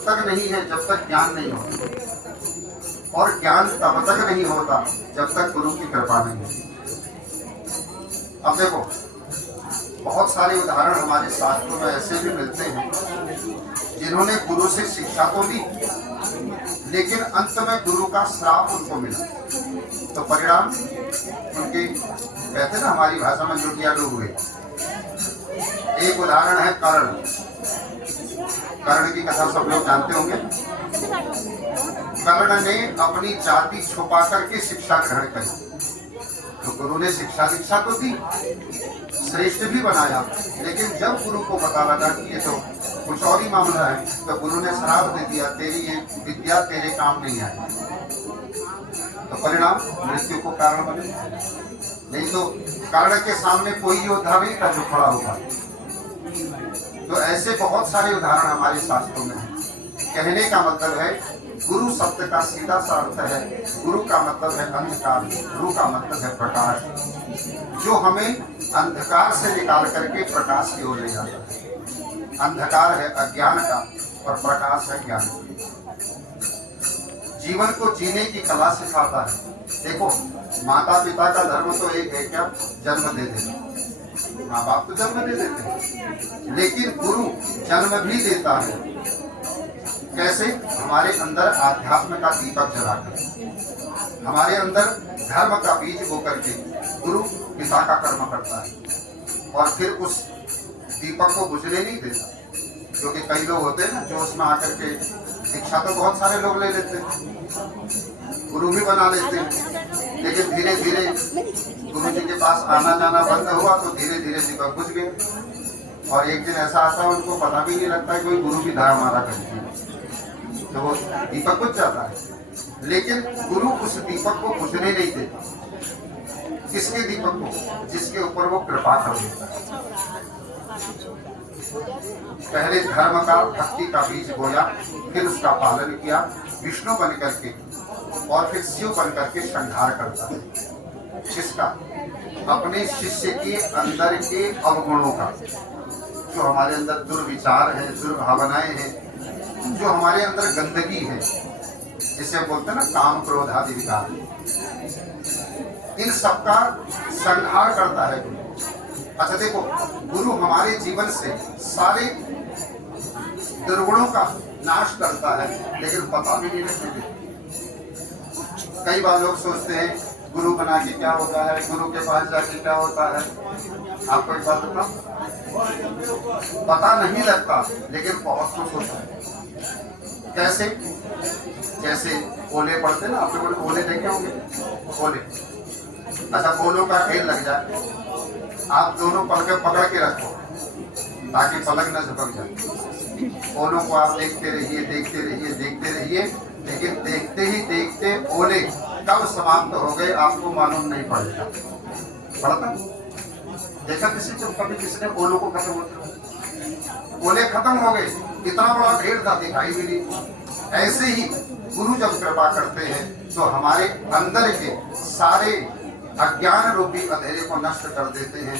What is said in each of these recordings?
तक नहीं है जब तक ज्ञान नहीं होता, और ज्ञान तब तक नहीं होता जब तक गुरु की कृपा नहीं होती। अब देखो, बहुत सारे उदाहरण हमारे शास्त्रों में ऐसे भी मिलते हैं जिन्होंने गुरु से शिक्षा तो ली, लेकिन अंत में गुरु का श्राप उनको मिला, तो परिणाम उनके, कहते ना हमारी भाषा में, लुटिया डूब हुए। एक उदाहरण है कर्ण। कर्ण की कथा सब लोग जानते होंगे। कर्ण ने अपनी जाति छुपा करके शिक्षा ग्रहण करी, तो गुरु ने शिक्षा दीक्षा तो दी, श्रेष्ठ भी बनाया, लेकिन जब गुरु को पता लगा कि ये तो कुछ और ही मामला है, तो गुरु ने श्राप दे दिया, तेरी ये विद्या तेरे काम नहीं आई। तो परिणाम मृत्यु को कारण बने। नहीं तो कर्ण के सामने कोई योद्धा नहीं था जो खड़ा हुआ। तो ऐसे बहुत सारे उदाहरण हमारे शास्त्रों में हैं। कहने का मतलब है, गुरु शब्द का सीधा सा अर्थ है, गुरु का मतलब है अंधकार, गुरु का मतलब है प्रकाश, जो हमें अंधकार से निकाल करके प्रकाश की ओर ले जाता है। अंधकार है अज्ञान का और प्रकाश है ज्ञान। जीवन को जीने की कला सिखाता है। देखो, माता पिता का धर्म तो एक है, क्या? जन्म दे देना। माँ बाप तो जन्म दे देते हैं, लेकिन गुरु जन्म भी देता है। कैसे? हमारे अंदर आध्यात्म का दीपक जलाकर, हमारे अंदर धर्म का बीज बो करके गुरु पिता का कर्म करता है, और फिर उस दीपक को बुझने नहीं देता। क्योंकि कई लोग होते हैं ना, जो उसमें आकर के दीक्षा तो बहुत सारे लोग ले लेते हैं, गुरु भी बना लेते हैं, लेकिन धीरे धीरे गुरु जी के पास आना जाना बंद हुआ तो धीरे धीरे दीपक बुझ गए। और एक दिन ऐसा आता है, उनको पता भी नहीं लगता है कोई गुरु की धार मारा करती है, तो वो दीपक बुझ जाता है। लेकिन गुरु उस दीपक को बुझने नहीं देता। किसके दीपक को? जिसके ऊपर वो कृपा कर देता है। पहले धर्म का, भक्ति का बीज बोया, फिर उसका पालन किया, विष्णु बन करके, और फिर शिव बन करके संहार करता है। किसका? अपने शिष्य के अंदर के अवगुणों का, जो हमारे अंदर दुर्विचार है, दुर्भावनाएं हैं, जो हमारे अंदर गंदगी है, जिसे बोलते हैं ना काम क्रोध आदि विकार, इन सबका संहार करता है गुरु। अच्छा देखो, गुरु हमारे जीवन से सारे दुर्गुणों का नाश करता है, लेकिन पता भी नहीं लगता। कई बार लोग सोचते हैं गुरु बना के क्या होता है, गुरु के पास जाके क्या होता है। आपको एक बात बताऊं, पता नहीं लगता, लेकिन बहुत कुछ होता है। कैसे? जैसे ओले पड़ते ना, आप लोगों ओले देखे होंगे, ओले। अच्छा, ओलों का खेल लग जाए, आप दोनों पलकें पकड़ के रखो ताकि पलक न झपक जाए। ओलों को आप देखते रहिए, देखते रहिए, देखते रहिए, लेकिन देखते ही देखते ओले कब समाप्त हो गए आपको मालूम नहीं पड़ेगा। पड़ता? देखा कभी किसी ने ओलों को खत्म होते? ओले खत्म हो गए, इतना बड़ा ढेर था, दिखाई भी नहीं। ऐसे ही गुरु जब कृपा करते हैं तो हमारे अंदर के सारे अज्ञान रूपी अंधेरे को नष्ट कर देते हैं।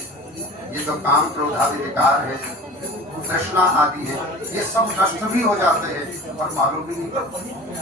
ये जो काम क्रोध आदि विकार है, तृष्णा आदि है, ये सब नष्ट भी हो जाते हैं और मालूम भी नहीं पड़ता।